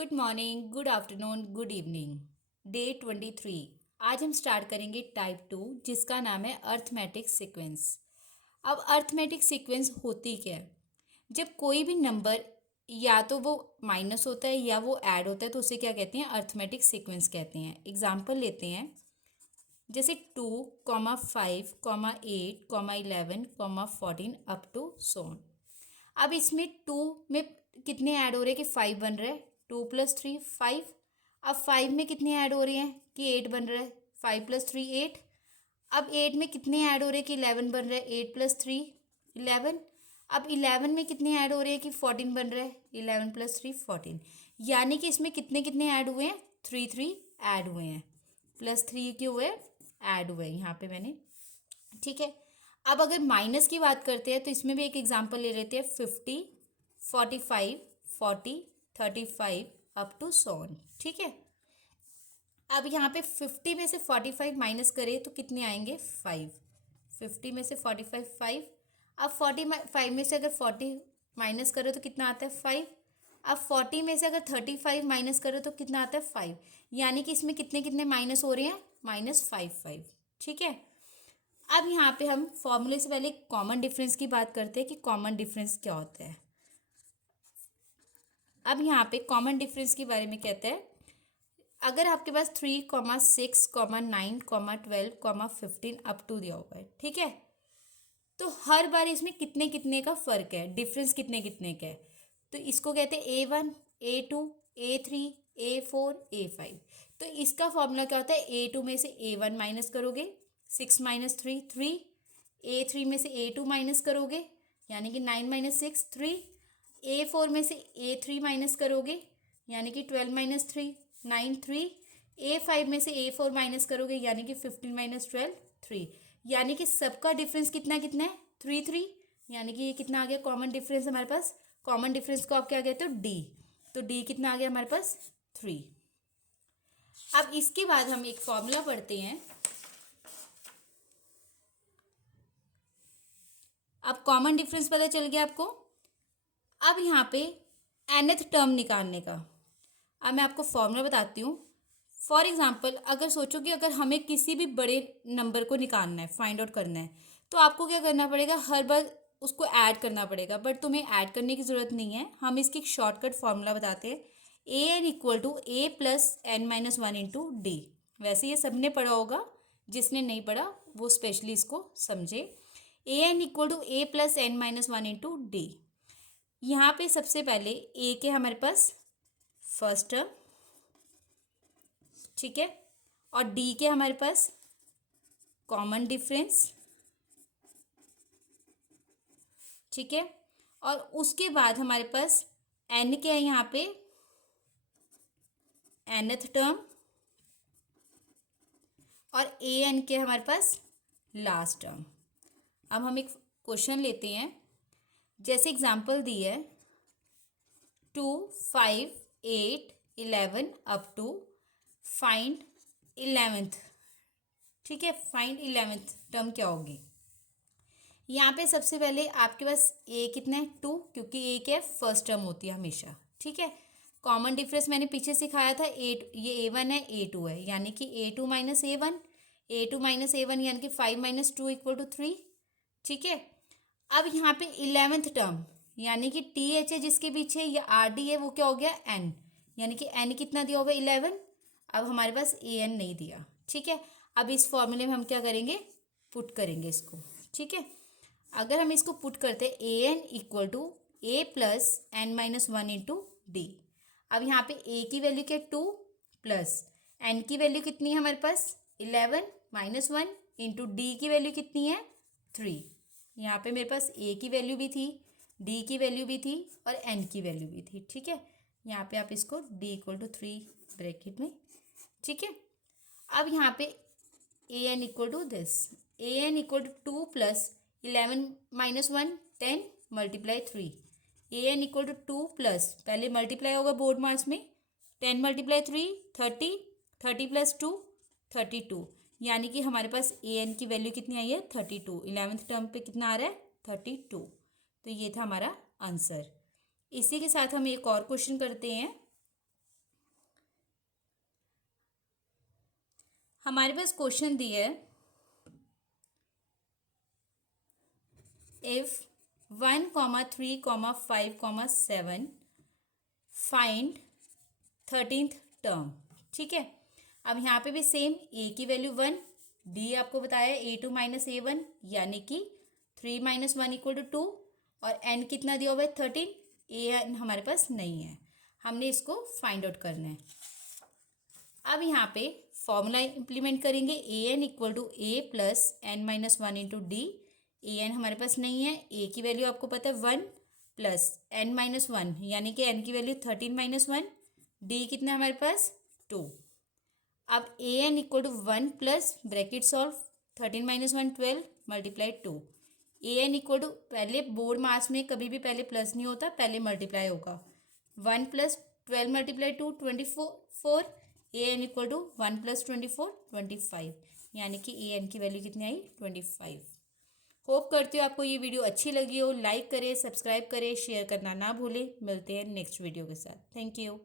Good morning, good afternoon, good evening. Day 23। आज हम start करेंगे टाइप 2 जिसका नाम है अर्थमेटिक सीक्वेंस। अब अर्थमेटिक सीक्वेंस होती क्या है? जब कोई भी नंबर या तो वो माइनस होता है या वो ऐड होता है तो उसे क्या कहते हैं? अर्थमेटिक सीक्वेंस कहते हैं। एग्जाम्पल लेते हैं, जैसे 2, 5, 8, 11, अप टू सोन। अब इसमें 2 में कितने ऐड हो रहे हैं कि 5 बन रहे हैं? 2 + 3 5। अब 5 में कितने ऐड हो रहे हैं कि 8 बन रहा है? 5 + 3 8। अब 8 में कितने ऐड हो रहे हैं कि 11 बन रहा है? 8 + 3 11। अब 11 में कितने ऐड हो रहे हैं कि 14 बन रहा है? 11 + 3 14। यानी कि इसमें कितने कितने ऐड हुए हैं? 3 ऐड हुए हैं। +3 क्यों हुए? ऐड हुए हैं यहाँ पे मैंने। ठीक है। अब अगर माइनस की बात करते हैं तो इसमें भी एक एग्जांपल ले लेते हैं। 50, 45, 40, 35 अप टू सोन। ठीक है। अब यहाँ पे 50 में से 45 माइनस करें तो कितने आएंगे? 5। 50 में से 45 5। अब 45 में से अगर 40 माइनस करो तो कितना आता है? 5। अब 40 में से अगर 35 माइनस करो तो कितना आता है? 5। यानी कि इसमें कितने कितने माइनस हो रहे हैं? -5 5। ठीक है। अब यहाँ पे हम फॉर्मूले से पहले कॉमन डिफरेंस की बात करते हैं कि कॉमन डिफरेंस क्या होता है। अब यहाँ पे कॉमन डिफरेंस के बारे में कहते हैं, अगर आपके पास 3, 6, 9, 12, 15 अप टू दिया हुआ है, ठीक है, तो हर बार इसमें कितने कितने का फ़र्क है, डिफरेंस कितने कितने का है, तो इसको कहते हैं A1, A2, A3, A4, A5। तो इसका फॉर्मूला क्या होता है? A2 में से A1 माइनस करोगे, 6 - 3 3। A3 में से A2 माइनस करोगे, यानी कि 9 - 6 3। A4 में से A3 माइनस करोगे, यानी कि 12 - 3 9 3। A5 में से A4 माइनस करोगे, यानी कि 15 - 12 3। यानी कि सबका डिफरेंस कितना कितना है? 3 3। यानी कि ये कितना आ गया कॉमन डिफरेंस हमारे पास? कॉमन डिफरेंस को आप क्या कहते हो? डी। तो डी कितना आ गया हमारे पास? 3। अब इसके बाद हम एक फॉर्मूला पढ़ते हैं। अब कॉमन डिफरेंस पता चल गया आपको। अब यहाँ पे nth टर्म निकालने का अब मैं आपको फॉर्मूला बताती हूँ। फॉर एग्जाम्पल, अगर सोचो कि अगर हमें किसी भी बड़े नंबर को निकालना है, फाइंड आउट करना है, तो आपको क्या करना पड़ेगा? हर बार उसको ऐड करना पड़ेगा, बट तुम्हें ऐड करने की ज़रूरत नहीं है। हम इसकी एक शॉर्टकट फॉर्मूला बताते हैं। an = a + n-1 × d। वैसे ये सबने पढ़ा होगा, जिसने नहीं पढ़ा वो स्पेशली इसको समझे। an = a + n-1 × d। यहाँ पे सबसे पहले a के हमारे पास फर्स्ट टर्म, ठीक है, और डी के हमारे पास कॉमन डिफरेंस, ठीक है, और उसके बाद हमारे पास एन के है यहाँ पे nth टर्म, और ए एन के हमारे पास लास्ट टर्म। अब हम एक क्वेश्चन लेते हैं, जैसे एग्जांपल दी है 2, 5, 8, 11 अप टू फाइंड 11th। ठीक है, फाइंड 11th टर्म क्या होगी? यहाँ पे सबसे पहले आपके पास ए कितना है? 2, क्योंकि ए क्या है? फर्स्ट टर्म होती है हमेशा। ठीक है। कॉमन डिफरेंस मैंने पीछे सिखाया था, ये A1 है, A2 है, यानी कि A2 - A1, A2 - A1 यानी कि 5 - 2 = 3। ठीक है। अब यहाँ पे 11th टर्म, यानी कि TH है जिसके पीछे, या RD है, वो क्या हो गया? N। यानी कि N कितना दिया होगा? 11। अब हमारे पास AN नहीं दिया। ठीक है। अब इस फॉर्मूले में हम क्या करेंगे? पुट करेंगे इसको। ठीक है। अगर हम इसको पुट करते हैं, an = a + n-1 × d। अब यहाँ पे a की वैल्यू क्या? 2 प्लस n की वैल्यू कितनी है हमारे पास? 11 - 1 इंटू डी की वैल्यू कितनी है? 3। यहाँ पे मेरे पास a की वैल्यू भी थी, d की वैल्यू भी थी, और n की वैल्यू भी थी। ठीक है। यहाँ पे आप इसको d = 3 ब्रैकेट में। ठीक है। अब यहाँ पे an = this, an = 2 + 11 - 1 10 × 3। an = 2 plus, पहले मल्टीप्लाई होगा बोर्ड मार्क्स में, 10 × 3 30, 30 + 2 32। यानी कि हमारे पास an की वैल्यू कितनी आई है? 32। 11th टर्म पे कितना आ रहा है? 32। तो ये था हमारा आंसर। इसी के साथ हम एक और क्वेश्चन करते हैं। हमारे पास क्वेश्चन दिया है, इफ 1,3,5,7 फाइंड 13th टर्म। ठीक है, अब यहाँ पे भी सेम, ए की वैल्यू 1, डी आपको बताया A2 - A1 यानी कि 3 - 1 = 2, और एन कितना दिया हुआ है 13, ए एन हमारे पास नहीं है, हमने इसको फाइंड आउट करना है। अब यहाँ पे फॉर्मूला इम्प्लीमेंट करेंगे, AN = A + n - 1 × D। AN हमारे पास नहीं है, ए की वैल्यू आपको पता है 1 + n - 1 यानी कि n की वैल्यू 13 - 1, D कितना है हमारे पास 2। अब AN = 1 plus bracket solve 13 - 1 12 × 2। AN = पहले बोर्ड मास में कभी भी पहले प्लस नहीं होता, पहले मल्टीप्लाई होगा। 1 + 12 × 2 24। AN = 1 + 24 25, यानी कि AN की वैल्यू कितनी आई 25। होप करती हूँ आपको ये वीडियो अच्छी लगी हो। लाइक करें, सब्सक्राइब करें, शेयर करना ना भूलें। मिलते हैं नेक्स्ट वीडियो के साथ। Thank you.